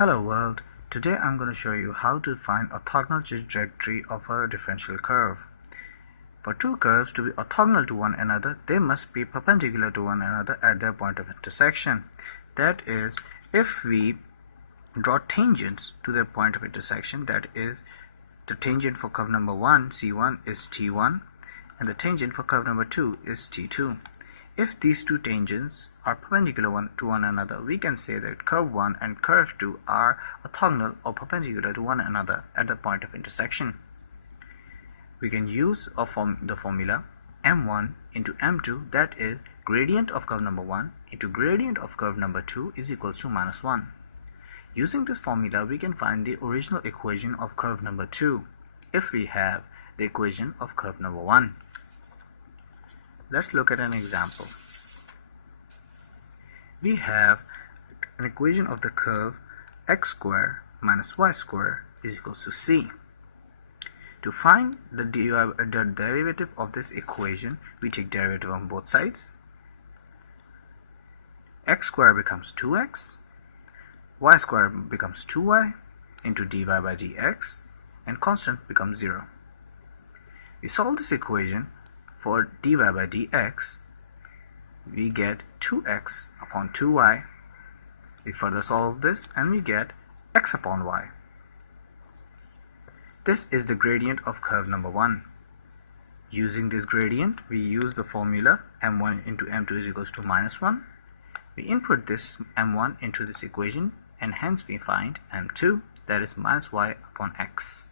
Hello world, today I'm going to show you how to find orthogonal trajectory of a differential curve. For two curves to be orthogonal to one another, they must be perpendicular to one another at their point of intersection. That is, if we draw tangents to their point of intersection, that is, the tangent for curve number 1, C1, is T1, and the tangent for curve number 2 is T2. If these two tangents are perpendicular to one another, we can say that curve 1 and curve 2 are orthogonal or perpendicular to one another at the point of intersection. We can use the formula m1 into m2, that is, gradient of curve number 1 into gradient of curve number 2 is equals to minus 1. Using this formula, we can find the original equation of curve number 2 if we have the equation of curve number 1. Let's look at an example. We have an equation of the curve x squared minus y squared is equals to c. To find the derivative of this equation, we take derivative on both sides. X squared becomes 2x, y squared becomes 2y into dy by dx, and constant becomes 0. We solve this equation. For dy by dx, we get 2x upon 2y. We further solve this and we get x upon y. This is the gradient of curve number 1. Using this gradient, we use the formula m1 into m2 is equals to minus 1. We input this m1 into this equation and hence we find m2, that is minus y upon x.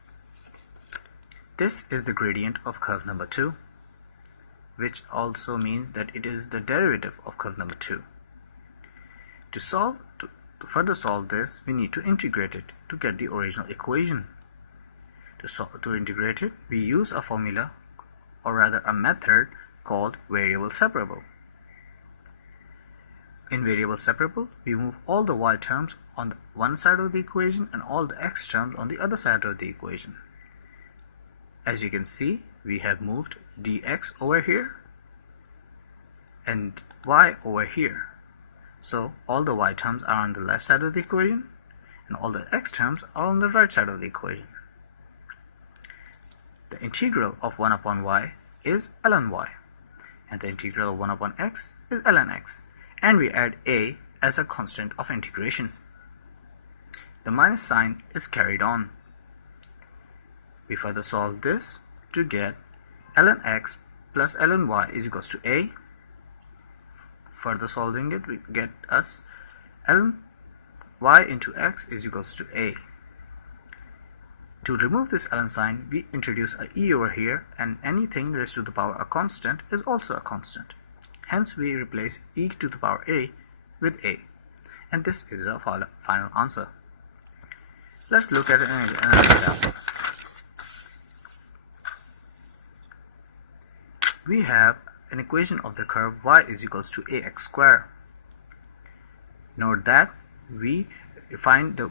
This is the gradient of curve number 2, which also means that it is the derivative of curve number 2. To further solve this, we need to integrate it to get the original equation. To integrate it, we use a formula, or rather a method called variable separable. In variable separable, we move all the y terms on one side of the equation and all the x terms on the other side of the equation. As you can see, we have moved dx over here and y over here. So all the y terms are on the left side of the equation and all the x terms are on the right side of the equation. The integral of 1 upon y is ln y, and the integral of 1 upon x is ln x, and we add a as a constant of integration. The minus sign is carried on. We further solve this to get ln x plus ln y is equals to a. Further solving it, we get us ln y into x is equals to a. To remove this ln sign, we introduce a e over here, and anything raised to the power a constant is also a constant. Hence we replace e to the power a with a, and this is our final answer. Let's look at another example. We have an equation of the curve y is equals to ax squared. Note that we find the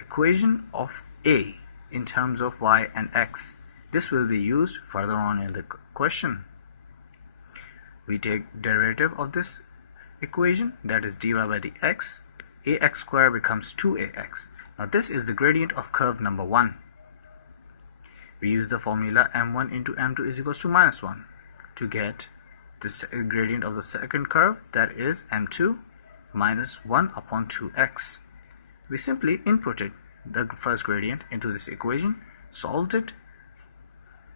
equation of a in terms of y and x. This will be used further on in the question. We take derivative of this equation, that is dy by dx. Ax squared becomes 2ax. Now this is the gradient of curve number 1. We use the formula m1 into m2 is equals to minus 1 to get the gradient of the second curve, that is m2 minus 1 upon 2x. We simply inputted the first gradient into this equation, solved it,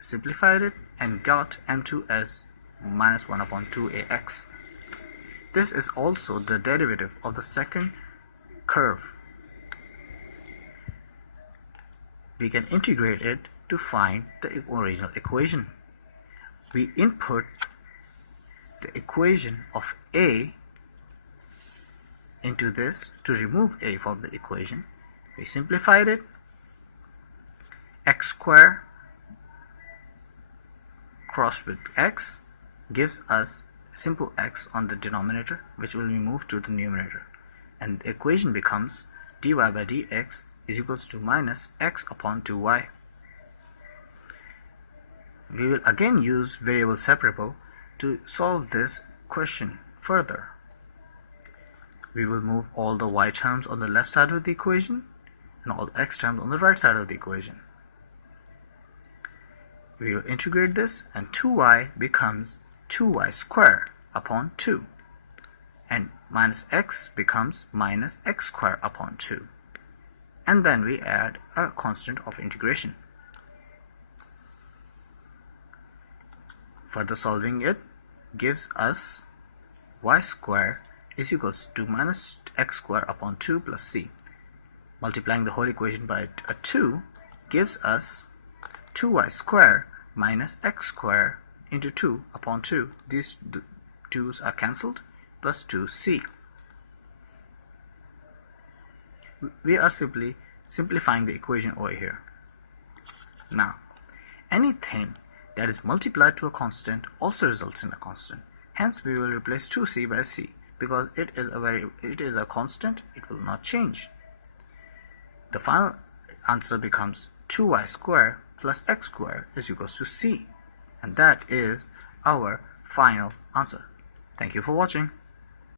simplified it, and got m2 as minus 1 upon 2ax. This is also the derivative of the second curve. We can integrate it to find the original equation. We input the equation of a into this to remove a from the equation. We simplified it. X squared crossed with x gives us simple x on the denominator, which will be moved to the numerator, and the equation becomes dy by dx is equals to minus x upon 2y. We will again use variable separable to solve this question further. we will move all the y terms on the left side of the equation and all the x terms on the right side of the equation. We will integrate this, and 2y becomes 2y squared upon 2, and minus x becomes minus x squared upon 2, and then we add a constant of integration. Further solving it gives us y squared is equals to minus x squared upon 2 plus c. Multiplying the whole equation by a 2 gives us 2y squared minus x squared into 2 upon 2. These 2's are cancelled, plus 2c. We are simply simplifying the equation over here. Now, anything that is multiplied to a constant also results in a constant. Hence, we will replace 2c by c because it is a constant. It will not change. The final answer becomes 2y squared plus x squared is equals to c, and that is our final answer. Thank you for watching.